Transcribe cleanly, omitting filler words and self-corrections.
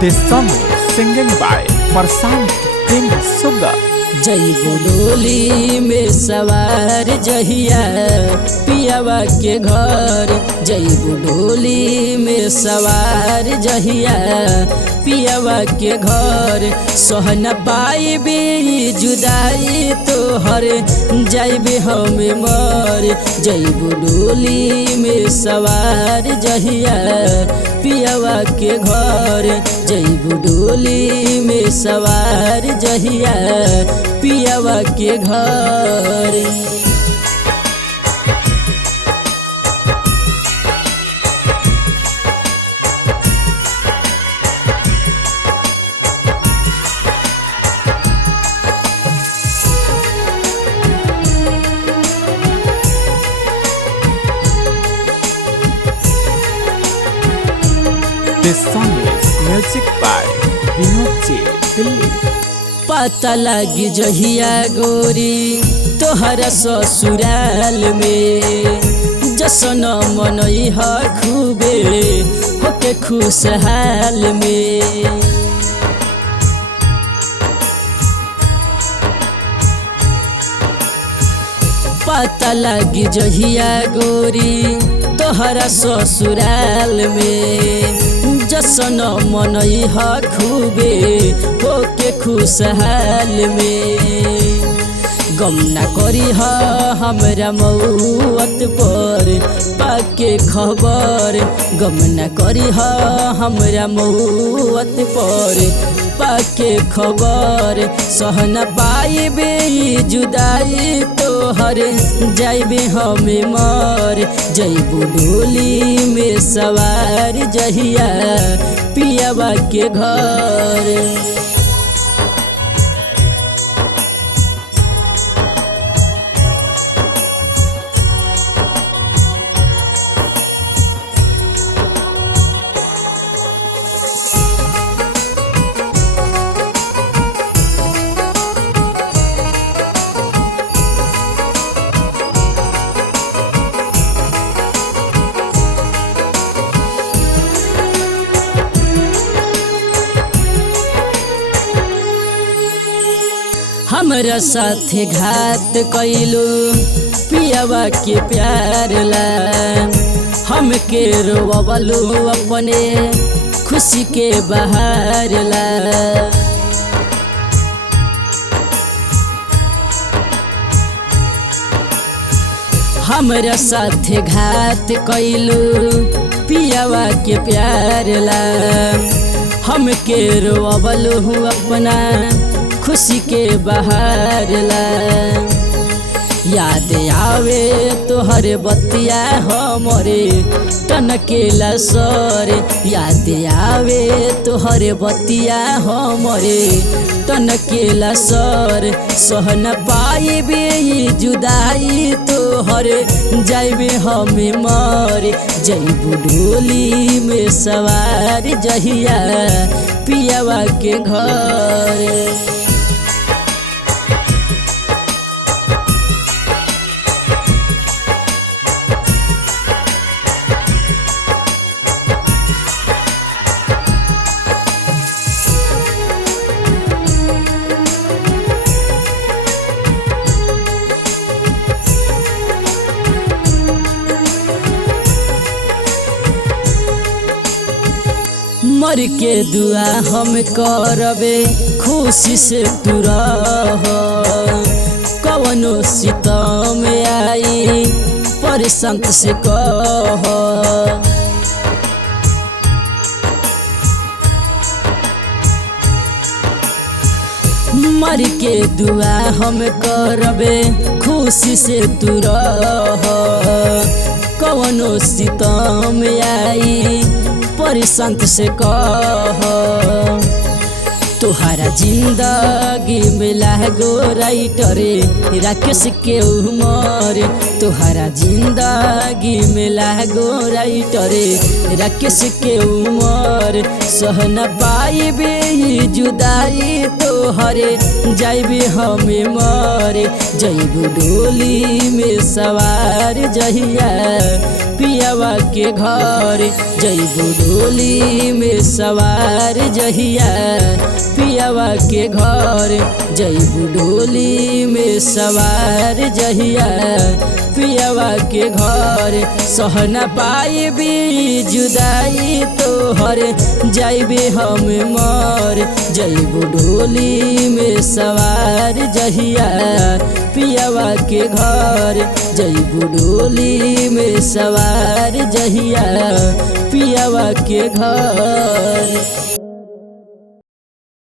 This song is singing by Prashant प्रेम सुगा। जई डोली में सवार जहिया पियावा के घर, जई डोली में सवार जहिया पियावा के घर। सह न पाइबे जुदाई तोहर जाइबे हम मर। जई डोली में सवार जहिया पियावा के घर, जई डोली में सवार जहिया पियावा के घर। This song is music by Vinod ji Delhi. पता लगी जहिया गोरी तोहरा ससुराल में, जसन मनई ह खूबे होके खुशहाल में। पता लगी जहिया गोरी तोहरा ससुराल में, जसन मनई ह खूबे होके खुशहाल में। गम न करी ह हमरा मौत पर पाके खबर, गम न करी ह हमरा मौत पर पाके खबर। सह न पाइबे जुदाई तोहर जाइबे हम मर। जइबू डोली में सवार जहिया पियावा के घर। हमरा साथे घात कैलू पियावा के प्यार ला, हमके रोवलू अपने खुशी के बहार ला। हमरा साथे घात कैलू पियावा के प्यार ला, हमके रोवलू अपना खुशी के बहार ला। याद आवे तोहर बतिया हमरे टनकेला सर, याद आवे तोहर बतिया हमरे टनकेला सर। सह न पाइबे जुदाई तोहर जाइबे हम मर। जइबू डोली में सवार जहिया पियावा के घर। मर के दुआ हम करबे खुशी से तू रह, कवनो सितम आई प्रशांत से कह। मर के दुआ हम करबे खुशी से तू रह, कवनो सितम आई प्रशांत से कह। तोहरा जिंदगी में लागो राइटरे राकेश के उमर तोहरा जिंदगी में लागो राइटरे राकेश के उमर सह न पाइबे जुदाई तोहरे जाइबे हमें मरे जइबू डोली में सवार जहिया पियावा के घर जइबू डोली में सवार जहिया पियावा के घर जइबू डोली में सवार जहिया पियावा के घर सह न पाइबी जुदाई तोहर जाइबे हम मर जइबू डोली में सवार जहिया पियावा के घर जइबू डोली में सवार जहिया पियावा के घर।